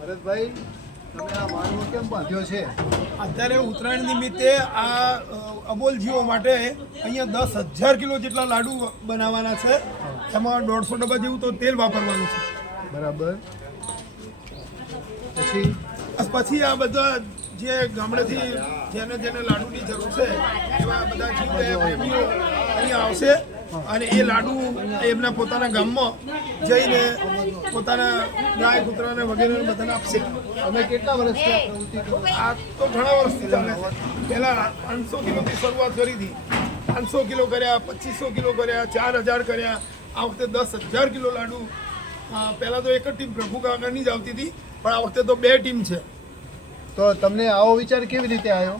ભરતભાઈ, તમે આ માંડવો કેમ બાંધ્યો છે? અત્યારે ઉત્તરાયણ નિમિત્તે આ અબોલજીઓ માટે અહીંયા 10,000 કિલો જેટલા લાડુ બનાવવાના છે. એમાં 150 ડબ્બા જેવું તો તેલ વાપરવાનું છે. બરાબર. પછી આ બધા જે ગામડેથી જેને લાડુની જરૂર છે એવા બધા જીવદયા પ્રેમીઓ અહીંયા આવશે અને એ લાડુ એમના પોતાના ગામમાં જઈને પોતાના ગાય કૂતરાને વગેરે બધાને આપશે. તમે કેટલા વર્ષથી આ પ્રવૃત્તિ કરો? આ તો ઘણા વર્ષથી ચાલે છે. પહેલાં 500 કિલોથી શરૂઆત કરી હતી. 500 કિલો કર્યા, 2500 કિલો કર્યા, 4000 કર્યા. આ વખતે 10,000 કિલો લાડુ. પહેલાં તો એક જ ટીમ પ્રભુ કાકાની જ આવતી હતી, પણ આ વખતે તો 2 ટીમ છે. તો તમને આવો વિચાર કેવી રીતે આવ્યો?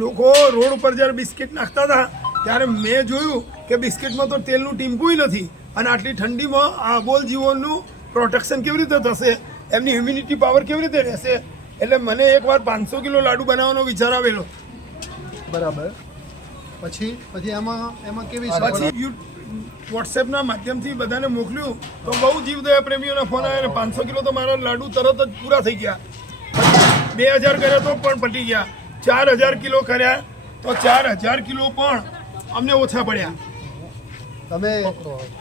લોકો રોડ ઉપર જ્યારે બિસ્કિટ નાખતા હતા ત્યારે મેં જોયું કે બિસ્કિટમાં તો તેલનું ટીમ્પું નથી અને આટલી ઠંડીમાં આ અબોલ જીવોનું પ્રોટેક્શન કેવી રીતે થશે, એમની હ્યુમિનિટી પાવર કેવી રીતે રહેશે. એટલે મને એકવાર 500 કિલો લાડુ બનાવવાનો વિચાર આવેલો. બરાબર. પછી એમાં કેવી પછી વોટ્સએપના માધ્યમથી બધાને મોકલ્યું તો બહુ જીવદયા પ્રેમીઓના ફોન આવ્યા. 500 કિલો તો મારા લાડુ તરત જ પૂરા થઈ ગયા. 2000 કર્યા તો પણ પટી ગયા. 4000 કિલો કર્યા તો 4000 કિલો પણ અમને ઓછા પડ્યા. તમે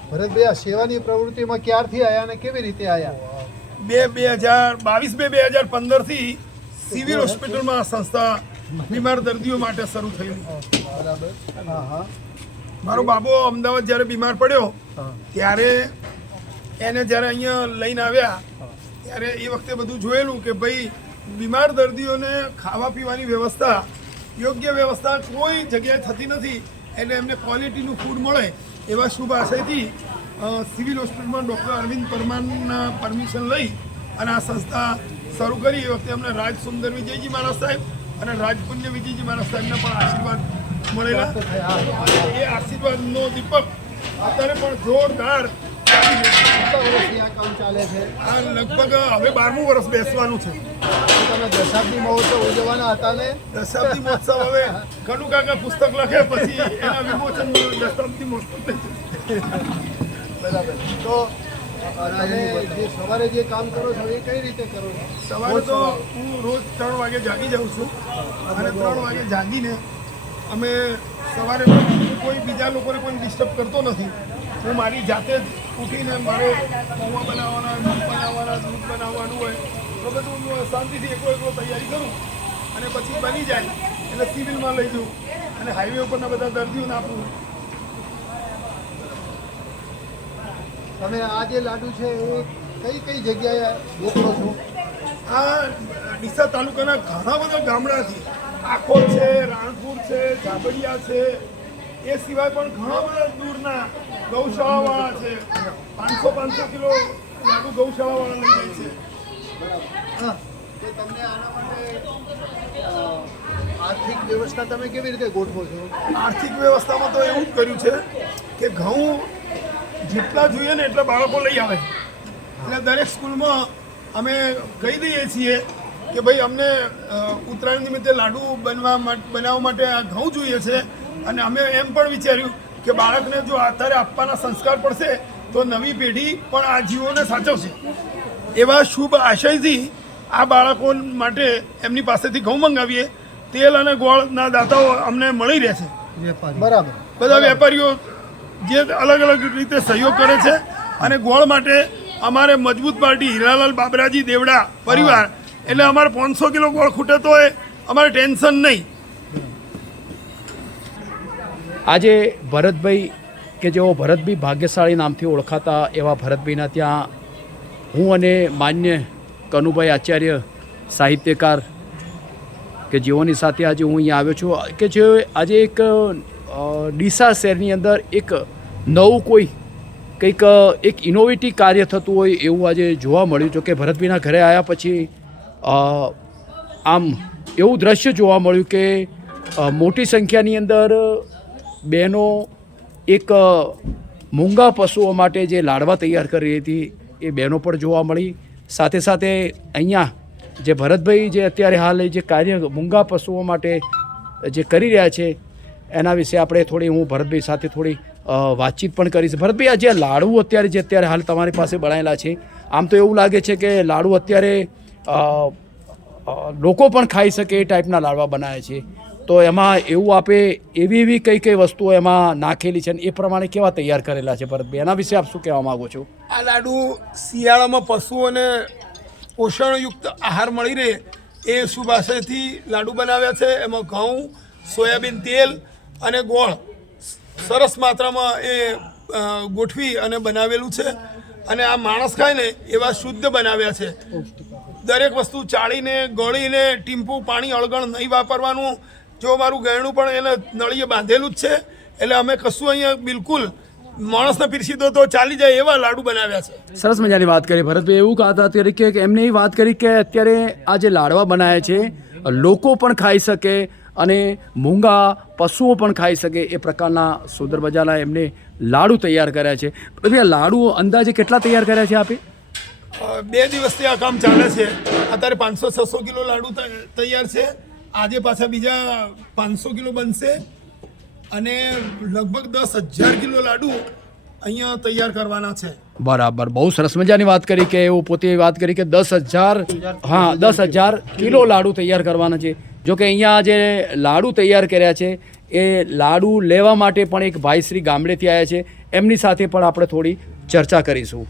ભરતભાઈ આ સેવાની પ્રવૃત્તિમાં ક્યારથી આવ્યા અને કેવી રીતે આવ્યા? 2015 થી સિવિલ હોસ્પિટલમાં સંસ્થા બીમાર દર્દીઓ માટે શરૂ થયેલી. બરાબર. હા હા. મારો બાબો અમદાવાદ જ્યારે બીમાર પડ્યો ત્યારે એને જ્યારે અહીંયા લઈને આવ્યા ત્યારે એ વખતે બધું જોયેલું કે ભાઈ બીમાર દર્દીઓને ખાવા પીવાની વ્યવસ્થા, યોગ્ય વ્યવસ્થા કોઈ જગ્યાએ થતી નથી. એટલે એમને ક્વોલિટીનું ફૂડ મળે એવા શુભ આશયથી સિવિલ હોસ્પિટલમાં ડૉક્ટર અરવિંદ પરમારના પરમિશન લઈ અને આ સંસ્થા શરૂ કરી. એ વખતે અમને રાજ સુંદર વિજયજી મહારાજ સાહેબ અને રાજપુણ્ય વિજયજી મહારાજ સાહેબના પણ આશીર્વાદ મળેલા. એ આશીર્વાદનો દીપક અત્યારે પણ જોરદાર. કેટલા વર્ષથી આ કામ ચાલે છે? આ લગભગ હવે 12મું વર્ષ બેસવાનું છે. તમે દશાબ્દી મહોત્સવ ઉજવવાના હતા ને? દશાબ્દી મહોત્સવ હવે કનુ કાકા પુસ્તક લખે પછી એના વિમોચન દશાબ્દી મહોત્સવ. બરાબર. તો તમે જે સવારે જે કામ કરો છો એ કઈ રીતે કરો? સવારે તો હું રોજ 3 વાગે જાગી જાઉં છું અને 3 વાગે જાગીને અમે સવારે કોઈ બીજા લોકોને કોઈ ડિસ્ટર્બ કરતો નથી. હું મારી જાતે જ ઉઠીને મારે પૌવા બનાવવાના, દૂધ બનાવવાનું હોય તો બધું હું શાંતિથી એકલો તૈયારી કરું અને પછી બની જાય એટલે સિવિલમાં લઈ જઉં અને હાઈવે ઉપરના બધા દર્દીઓને આપું. તમે આ જે લાડુ છે એ કઈ જગ્યાએ મોકલો છો? આ ડીસા તાલુકાના ઘણા બધા ગામડાથી, આખોલ છે, રાણપુર છે, જાબડિયા છે, એ સિવાય પણ ઘણા બધા દૂરના ગૌશાળાવાળા છે. 500 કિલો લાડુ ગૌશાળાવાળા લઈ જાય છે. હા. તો તમને આના માટે આર્થિક વ્યવસ્થા તમે કેવી રીતે ગોઠવો છો? આર્થિક વ્યવસ્થામાં તો એવું જ કર્યું છે કે ઘઉં જેટલા જોઈએ ને એટલા બાળકો લઈ આવે. એટલે દરેક સ્કૂલમાં અમે કહી દઈએ છીએ કે ભાઈ અમને ઉત્તરાયણ નિમિત્તે લાડુ બનાવવા માટે આ ઘઉં જોઈએ છે. અને અમે એમ પણ વિચાર્યું કે બાળકને જો અત્યારે આપવાના સંસ્કાર પડશે તો નવી પેઢી પણ આ જીવોને સાચવશે. એવા શુભ આશયથી આ બાળકો માટે એમની પાસેથી ઘઉં મંગાવીએ. તેલ અને ગોળના દાતાઓ અમને મળી રહે છે. બરાબર. બધા વેપારીઓ જે અલગ અલગ રીતે સહયોગ કરે છે. અને ગોળ માટે અમારે મજબૂત પાર્ટી હીરાલાલ બાબરાજી દેવડા પરિવાર, એટલે અમારે 500 કિલો ગોળ ખૂટે તો અમારે ટેન્શન નહીં. આજે ભરતભાઈ કે જેઓ ભરતભાઈ ભાગ્યશાળી નામથી ઓળખાતા એવા ભરતભાઈના ત્યાં હું અને માન્ય કનુભાઈ આચાર્ય સાહિત્યકાર કે જેઓની સાથે આજે હું અહીંયા આવ્યો છું કે જે આજે એક ડીસા શહેરની અંદર એક નવું કંઈક એક ઇનોવેટિવ કાર્ય થતું હોય એવું આજે જોવા મળ્યું. જો કે ભરતભાઈના ઘરે આવ્યા પછી આમ એવું દ્રશ્ય જોવા મળ્યું કે મોટી સંખ્યાની અંદર બહેનો એક મૂંગા પશુઓ માટે જે લાડવા તૈયાર કરી હતી એ બહેનો પણ જોવા મળી. સાથે સાથે અહીંયા જે ભરતભાઈ જે અત્યારે હાલ જે કાર્ય મૂંગા પશુઓ માટે જે કરી રહ્યા છે એના વિશે આપણે થોડી હું ભરતભાઈ સાથે થોડી વાતચીત પણ કરીશ. ભરતભાઈ આ જે લાડુ અત્યારે હાલ તમારી પાસે બનાવેલા છે, આમ તો એવું લાગે છે કે લાડુ અત્યારે લોકો પણ ખાઈ શકે એ ટાઈપના લાડવા બનાવે છે. તો એમાં એવું આપે એવી કઈ કઈ વસ્તુઓ એમાં નાખેલી છે અને એ પ્રમાણે કેવા તૈયાર કરેલા છે ભરતભાઈ, એના વિશે આપ શું કહેવા માગો છો? આ લાડુ શિયાળામાં પશુઓને પોષણયુક્ત આહાર મળી રહે એ સુભાષેથી લાડુ બનાવ્યા છે. એમાં ઘઉં, સોયાબીન તેલ અને ગોળ સરસ માત્રામાં એ ગોઠવી અને બનાવેલું છે. અને આ માણસ ખાય ને એવા શુદ્ધ બનાવ્યા છે. દરેક વસ્તુ ચાળીને ગળીને ટીમ્પું પાણી અળગણ નહીં વાપરવાનું. જો મારું ગયણું પણ એને નળીએ બાંધેલું જ છે, એટલે અમે કશું અહીંયા બિલકુલ માણસને પીરસી દો તો ચાલી જાય એવા લાડુ બનાવ્યા છે. સરસ મજાની વાત કરી ભરતભાઈ. એવું કહેતા તરીકે કે એમને એ વાત કરી કે અત્યારે આ જે લાડવા બનાવે છે લોકો પણ ખાઈ શકે અને મૂંગા પશુઓ પણ ખાઈ શકે એ પ્રકારના સુંદર મજાના એમને લાડુ તૈયાર કર્યા છે. ભરતભાઈ, આ લાડુ અંદાજે કેટલા તૈયાર કર્યા છે આપે? 2 દિવસથી આ કામ ચાલે છે. અત્યારે 500-600 કિલો લાડુ તૈયાર છે. આજે પાછા બીજા 500 કિલો બનશે અને લગભગ 10,000 કિલો લાડુ અહીંયા તૈયાર કરવાના છે. બરાબર, બહુ સરસ મજાની વાત કરી કે એવું પોતે વાત કરી કે 10,000 કિલો લાડુ તૈયાર કરવાના છે. જો કે અહીંયા જે લાડુ તૈયાર કર્યા છે એ લાડુ લેવા માટે પણ એક ભાઈશ્રી ગામડેથી આવ્યા છે, એમની સાથે પણ આપણે થોડી ચર્ચા કરીશું.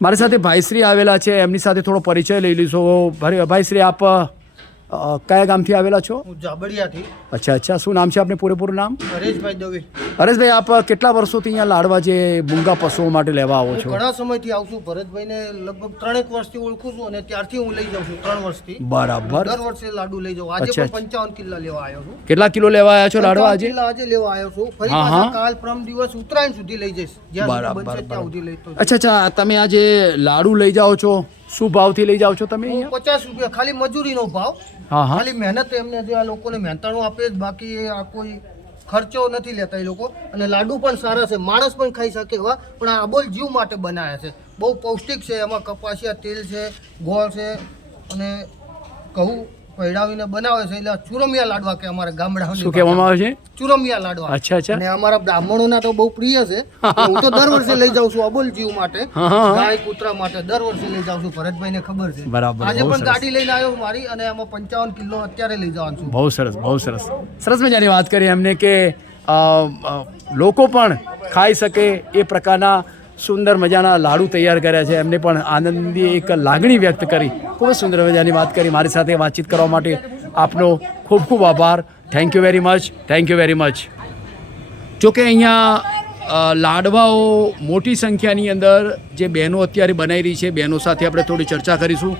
મારી સાથે ભાઈશ્રી આવેલા છે, એમની સાથે થોડો પરિચય લઈ લઈશું. ભાઈશ્રી, આપ કયા ગામથી આવેલા છો? હું જાબડિયાથી. અચ્છા, શું નામ છે આપને પૂરેપૂરું નામ? હરેશભાઈ દવે. હરેશભાઈ, આપ કેટલા વર્ષોથી અહીંયા લાડવા જે મૂંગા પશુઓ માટે લેવા આવો છો? ઘણા સમયથી આવું છું. ભરતભાઈને લગભગ 3 વર્ષથી ઓળખું છું અને ત્યારથી હું લઈ જાઉં છું. 3 વર્ષથી બરાબર. દર વર્ષે લાડુ લઈ જાઉં. આજે પણ 55 કિલ્લા લેવા આવ્યો છું. કેટલા કિલો લેવા આવ્યા છો લાડવા આજે? આજે લેવા આવ્યો છું. ફરી પાછા કાલ પરમ દિવસ ઉત્તરાયણ સુધી લઈ જઈશ. જ્યાં સુધી બનશે ત્યાં સુધી લઈ તો. અચ્છા, તમે આ જે લાડુ લઈ જાઓ છો શું ભાવથી લઈ જાઓ છો તમે? 50 રૂપિયા ખાલી મજૂરીનો ભાવ. ખાલી મહેનત એમને જે આ લોકોને મહેનતાણું આપે જ, બાકી આ કોઈ ખર્ચો નથી લેતા એ લોકો. અને લાડુ પણ સારા છે, માણસ પણ ખાઈ શકે એવા, પણ આ અબોલ જીવ માટે બનાવ્યા છે. બહુ પૌષ્ટિક છે. એમાં કપાસિયા તેલ છે, ગોળ છે અને ઘઉં પૈડાવીને બનાવે છે. એટલે ચુરમિયા લાડવા કે અમારા ગામડામાં શું કહેવામાં આવે છે? ચુરમિયા લાડવા. અચ્છા. અને અમારા બ્રાહ્મણોના તો બહુ પ્રિય છે. હું તો દર વર્ષે લઈ જાઉં છું અબોલ જીવ માટે, ગાય કૂતરા માટે દર વર્ષે લઈ જાઉં છું. ભરતભાઈને ખબર છે. બરાબર. આજે પણ ગાડી લઈને આવ્યો મારી અને એમાં 55 કિલો અત્યારે લઈ જવાનું છું. બહુ સરસ, બહુ સરસ. સરસ મજાની વાત કરી એમને કે લોકો પણ ખાઈ શકે એ પ્રકારના સુંદર મજાના લાડુ તૈયાર કર્યા છે. એમને પણ આનંદની એક લાગણી વ્યક્ત કરી. ખૂબ સુંદર મજાની વાત કરી. મારી સાથે વાતચીત કરવા માટે આપનો ખૂબ ખૂબ આભાર. Thank you very much. Thank you very much. જોકે અહીંયા લાડવાઓ મોટી સંખ્યાની અંદર જે બહેનો અત્યારે બનાવી રહી છે, બહેનો સાથે આપણે થોડી ચર્ચા કરીશું.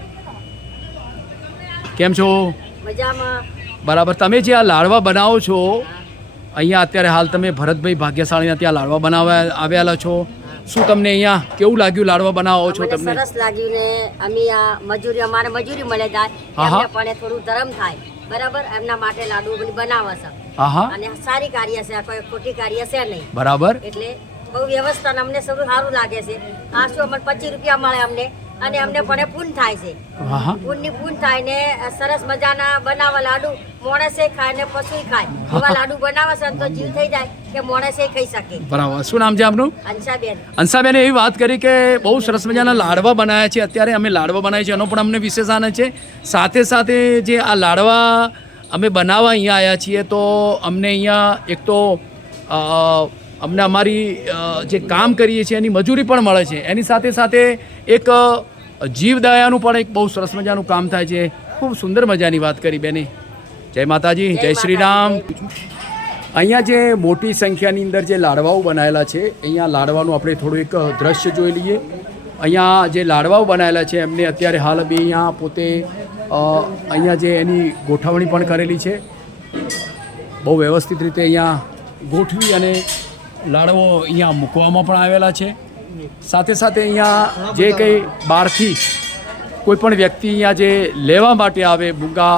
કેમ છો? મજામાં. બરાબર. તમે જે આ લાડવા બનાવો છો અહીંયા અત્યારે હાલ તમે ભરતભાઈ ભાગ્યશાળીના ત્યાં લાડવા બનાવવા આવેલા છો, શું તમને અહીંયા કેવું લાગ્યું લાડવા બનાવો છો? તમને સરસ લાગ્યું ને અમે આ મજૂરી અમારે મજૂરી મળે જાય એમને પણ થોડું ધરમ થાય. બરાબર, એમના માટે લાડુ બનાવે છે અને સારી કાર્ય છે, કોઈ ખોટી કાર્ય છે નહીં. બરાબર. એટલે બહુ વ્યવસ્થા અમને સૌ સારું લાગે છે. આ શું અમને 25 રૂપિયા મળે અમને અને અમને પણ પૂન થાય છે. પૂનની પૂન થાય ને સરસ મજાના બનાવે લાડુ. મોણસે ખાય ને પશુ ખાય એવા લાડુ બનાવે છે તો જીવ થઈ જાય કે મોણસે ખાઈ શકે. બરાબર. શું નામ છે આપનું? અંશાબેન. અંશાબેન એવી વાત કરી કે બહુ સરસ મજાના લાડવા બનાવ્યા છે. અત્યારે અમે લાડવા બનાવીએ છીએ એનો પણ અમને વિશેષ આનંદ છે. સાથે સાથે જે આ લાડવા અમે બનાવવા અહીંયા આવ્યા છીએ તો અમને અહીંયા એક તો અમને અમારી જે કામ કરીએ છીએ એની મજૂરી પણ મળે છે, એની સાથે સાથે એક જીવદયાનું પણ એક બહુ સરસ મજાનું કામ થાય છે. ખૂબ સુંદર મજાની વાત કરી બેને. જય માતાજી, જય શ્રી રામ. અહીંયા જે મોટી સંખ્યાની અંદર જે લાડવાઓ બનાવેલા છે, અહીંયા લાડવાનું આપણે થોડું એક દ્રશ્ય જોઈ લઈએ. અહીંયા જે લાડવાઓ બનાવેલા છે એમને અત્યારે હાલ બી અહીંયા પોતે અહીંયા જે એની ગોઠવણી પણ કરેલી છે. બહુ વ્યવસ્થિત રીતે અહીંયા ગોઠવી અને લાડવો અહીંયા મૂકવામાં પણ આવેલા છે. સાથે સાથે અહીંયા જે કંઈ બહારથી કોઈ પણ વ્યક્તિ અહીંયા જે લેવા માટે આવે મૂંગા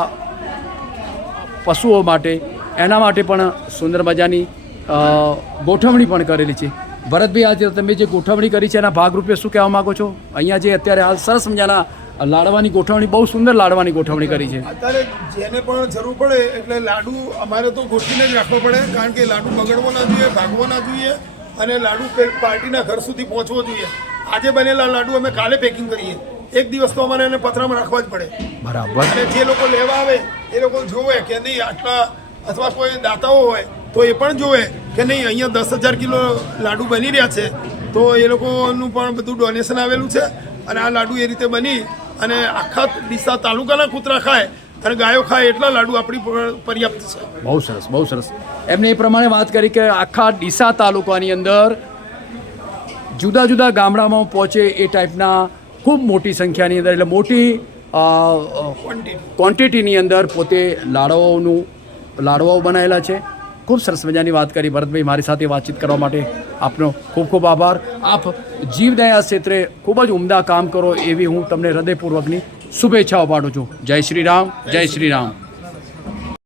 પશુઓ માટે, એના માટે પણ સુંદર મજાની ગોઠવણી પણ કરેલી છે. ભરતભાઈ, આજે તમે જે ગોઠવણી કરી છે એના ભાગરૂપે શું કહેવા માગો છો? અહીંયા જે અત્યારે હાલ સરસ મજાના લાડવાની ગોઠવણી, બહુ સુંદર લાડવાની ગોઠવણી કરી છે. અત્યારે જેને પણ જરૂર પડે એટલે લાડુ અમારે તો ગોઠવીને જ રાખવો પડે, કારણ કે લાડુ બગડવો ના જોઈએ, ભાગવો ના જોઈએ અને લાડુ પાર્ટીના ઘર સુધી પહોંચવો જોઈએ. આજે બનેલા લાડુ અમે કાલે પેકિંગ કરીએ એક દિવસ તો અમારે એને પતરામાં રાખવા જ પડે. બરાબર. અને જે લોકો લેવા આવે એ લોકો જોવે કે નહીં આટલા, અથવા કોઈ દાતાઓ હોય તો એ પણ જોવે કે નહીં અહીંયા 10,000 કિલો લાડુ બની રહ્યા છે, તો એ લોકોનું પણ બધું ડોનેશન આવેલું છે. અને આ લાડુ એ રીતે બની અને આખા ડીસા તાલુકાના કૂતરા ખાય અને ગાયો ખાય એટલા લાડુ આપણી પર્યાપ્ત છે. બહુ સરસ, બહુ સરસ. એમને એ પ્રમાણે વાત કરી કે આખા ડીસા તાલુકાની અંદર જુદા જુદા ગામડામાં પહોંચે એ ટાઈપના ખૂબ મોટી સંખ્યાની અંદર, એટલે મોટી ક્વોન્ટિટીની અંદર પોતે લાડવાઓ બનાવેલા છે. ખૂબ સરસ મજાની વાત કરી ભરતભાઈ. મારી સાથે વાતચીત કરવા માટે આપનો ખૂબ ખૂબ આભાર. આપ જીવદયા ક્ષેત્રે ખૂબ જ ઉમદા કામ કરો એવી હું તમને હૃદયપૂર્વકની શુભેચ્છાઓ પાઠવું છું. જય શ્રી રામ, જય શ્રી રામ.